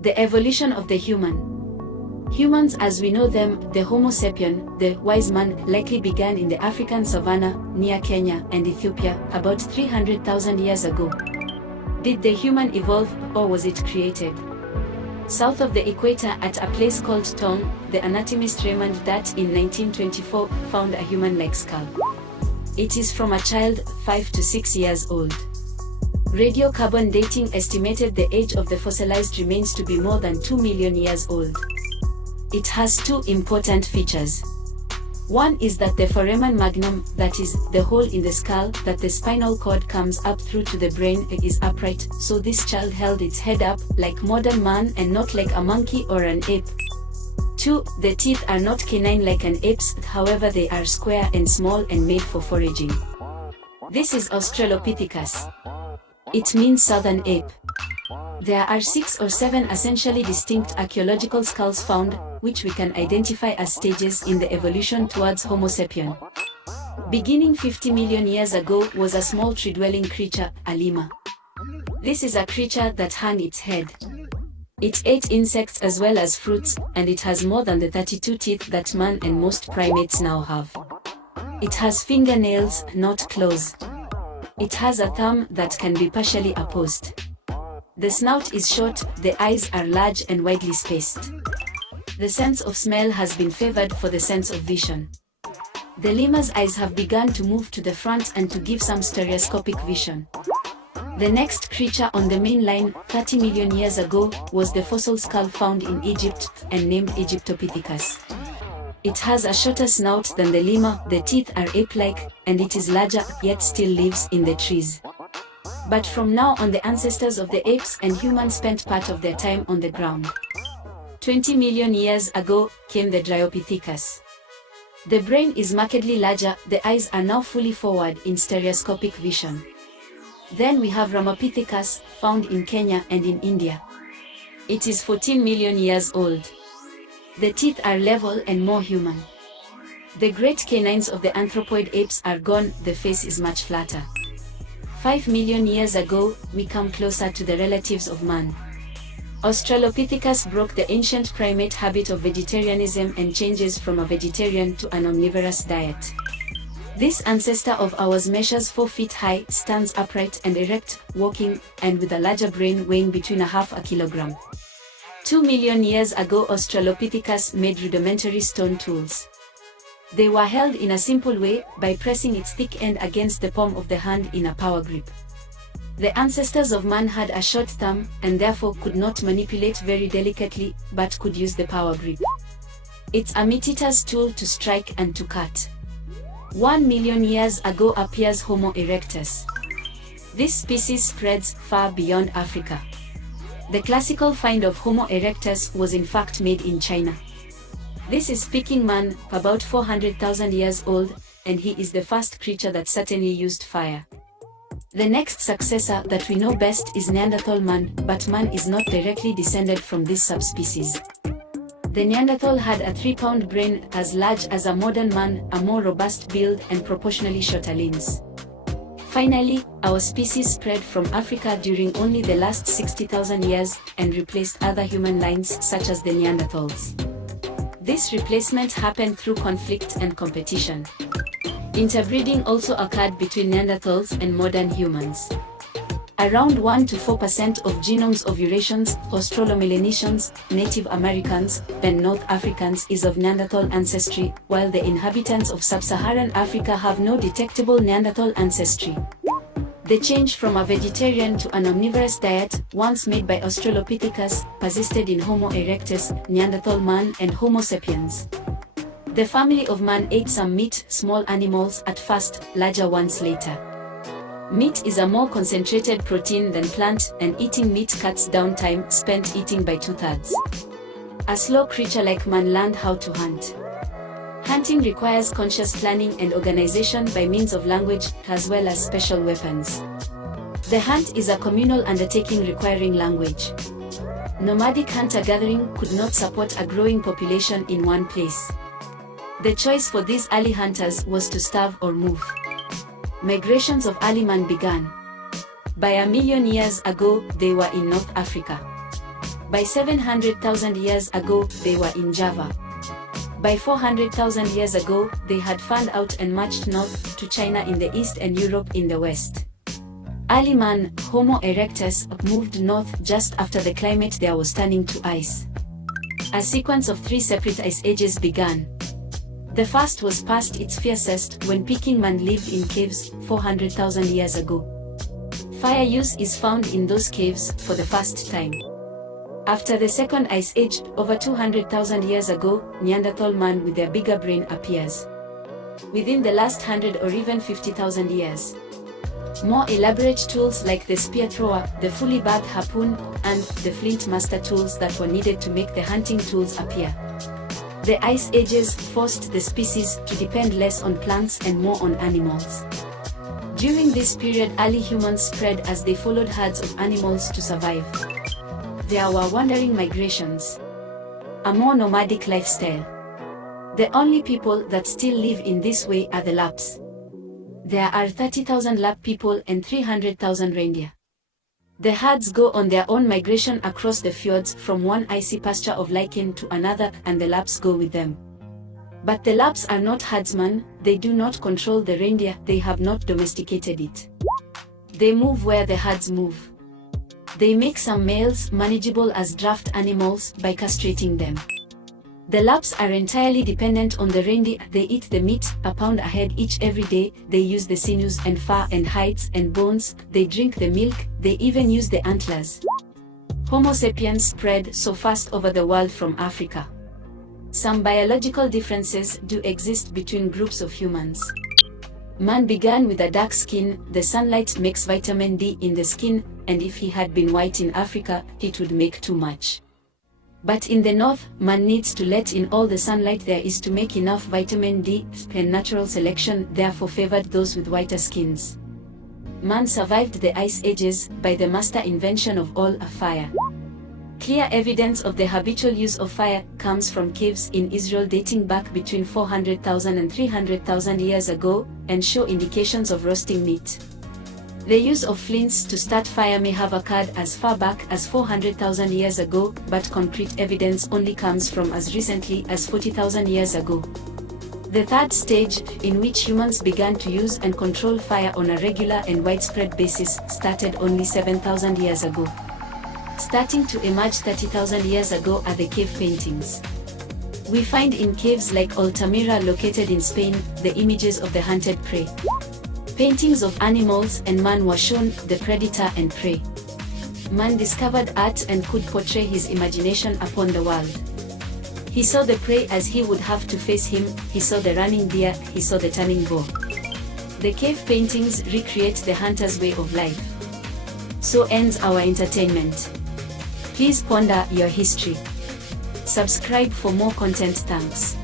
The evolution of the human. Humans as we know them, the Homo sapien, the wise man, likely began in the African Savannah, near Kenya and Ethiopia, about 300,000 years ago. Did the human evolve, or was it created? South of the equator at a place called Taung, the anatomist Raymond Dart in 1924 found a human-like skull. It is from a child, 5 to 6 years old. Radiocarbon dating estimated the age of the fossilized remains to be more than 2 million years old. It has two important features. One is that the foramen magnum, that is, the hole in the skull that the spinal cord comes up through to the brain, is upright, so this child held its head up, like modern man and not like a monkey or an ape. 2. The teeth are not canine like an ape's, however they are square and small and made for foraging. This is Australopithecus. It means southern ape. There are 6 or 7 essentially distinct archaeological skulls found, which we can identify as stages in the evolution towards Homo sapien. Beginning 50 million years ago was a small tree-dwelling creature, a lemur. This is a creature that hung its head. It ate insects as well as fruits, and it has more than the 32 teeth that man and most primates now have. It has fingernails, not claws. It has a thumb that can be partially opposed. The snout is short, the eyes are large and widely spaced. The sense of smell has been favored for the sense of vision. The lemur's eyes have begun to move to the front and to give some stereoscopic vision. The next creature on the main line, 30 million years ago, was the fossil skull found in Egypt and named Egyptopithecus. It has a shorter snout than the lemur, the teeth are ape-like, and it is larger, yet still lives in the trees. But from now on the ancestors of the apes and humans spent part of their time on the ground. 20 million years ago came the Dryopithecus. The brain is markedly larger, the eyes are now fully forward in stereoscopic vision. Then we have Ramapithecus, found in Kenya and in India. It is 14 million years old. The teeth are level and more human. The great canines of the anthropoid apes are gone, the face is much flatter. 5 million years ago, we come closer to the relatives of man. Australopithecus broke the ancient primate habit of vegetarianism and changes from a vegetarian to an omnivorous diet. This ancestor of ours measures 4 feet high, stands upright and erect, walking, and with a larger brain weighing between ½ kilogram. 2 million years ago Australopithecus made rudimentary stone tools. They were held in a simple way, by pressing its thick end against the palm of the hand in a power grip. The ancestors of man had a short thumb, and therefore could not manipulate very delicately, but could use the power grip. It's a meat-eater's tool to strike and to cut. 1 million years ago appears Homo erectus. This species spreads far beyond Africa. The classical find of Homo erectus was in fact made in China. This is speaking man, about 400,000 years old, and he is the first creature that certainly used fire. The next successor that we know best is Neanderthal man, but man is not directly descended from this subspecies. The Neanderthal had a 3-pound brain, as large as a modern man, a more robust build and proportionally shorter limbs. Finally, our species spread from Africa during only the last 60,000 years, and replaced other human lines such as the Neanderthals. This replacement happened through conflict and competition. Interbreeding also occurred between Neanderthals and modern humans. Around 1 to 4% of genomes of Eurasians, Australomelanesians, Native Americans, and North Africans is of Neanderthal ancestry, while the inhabitants of sub-Saharan Africa have no detectable Neanderthal ancestry. The change from a vegetarian to an omnivorous diet, once made by Australopithecus, persisted in Homo erectus, Neanderthal man, and Homo sapiens. The family of man ate some meat, small animals at first, larger ones later. Meat is a more concentrated protein than plant, and eating meat cuts down time spent eating by 2/3. A slow creature like man learned how to hunt. Hunting requires conscious planning and organization by means of language, as well as special weapons. The hunt is a communal undertaking requiring language. Nomadic hunter-gathering could not support a growing population in one place. The choice for these early hunters was to starve or move. Migrations of early man began. By 1 million years ago, they were in North Africa. By 700,000 years ago, they were in Java. By 400,000 years ago, they had fanned out and marched north to China in the east and Europe in the west. Early man, Homo erectus, moved north just after the climate there was turning to ice. A sequence of 3 separate ice ages began. The first was past its fiercest when Peking man lived in caves 400,000 years ago. Fire use is found in those caves for the first time. After the second ice age, over 200,000 years ago, Neanderthal man with a bigger brain appears. Within the last 100 or even 50,000 years, more elaborate tools like the spear thrower, the fully barbed harpoon, and the flint master tools that were needed to make the hunting tools appear. The ice ages forced the species to depend less on plants and more on animals. During this period, early humans spread as they followed herds of animals to survive. There were wandering migrations, a more nomadic lifestyle. The only people that still live in this way are the Lapps. There are 30,000 Lapp people and 300,000 reindeer. The herds go on their own migration across the fjords from one icy pasture of lichen to another, and the Lapps go with them. But the Lapps are not herdsmen, they do not control the reindeer, they have not domesticated it. They move where the herds move. They make some males manageable as draft animals by castrating them. The Lapps are entirely dependent on the reindeer. They eat the meat, a pound a head each every day, they use the sinews and fur and hides and bones, they drink the milk, they even use the antlers. Homo sapiens spread so fast over the world from Africa. Some biological differences do exist between groups of humans. Man began with a dark skin, the sunlight makes vitamin D in the skin, and if he had been white in Africa, it would make too much. But in the north, man needs to let in all the sunlight there is to make enough vitamin D, and natural selection therefore favored those with whiter skins. Man survived the ice ages by the master invention of all, a fire. Clear evidence of the habitual use of fire comes from caves in Israel dating back between 400,000 and 300,000 years ago, and show indications of roasting meat. The use of flints to start fire may have occurred as far back as 400,000 years ago, but concrete evidence only comes from as recently as 40,000 years ago. The third stage, in which humans began to use and control fire on a regular and widespread basis, started only 7,000 years ago. Starting to emerge 30,000 years ago are the cave paintings. We find in caves like Altamira located in Spain, the images of the hunted prey. Paintings of animals and man were shown, the predator and prey. Man discovered art and could portray his imagination upon the world. He saw the prey as he would have to face him, he saw the running deer, he saw the turning bow. The cave paintings recreate the hunter's way of life. So ends our entertainment. Please ponder your history. Subscribe for more content. Thanks.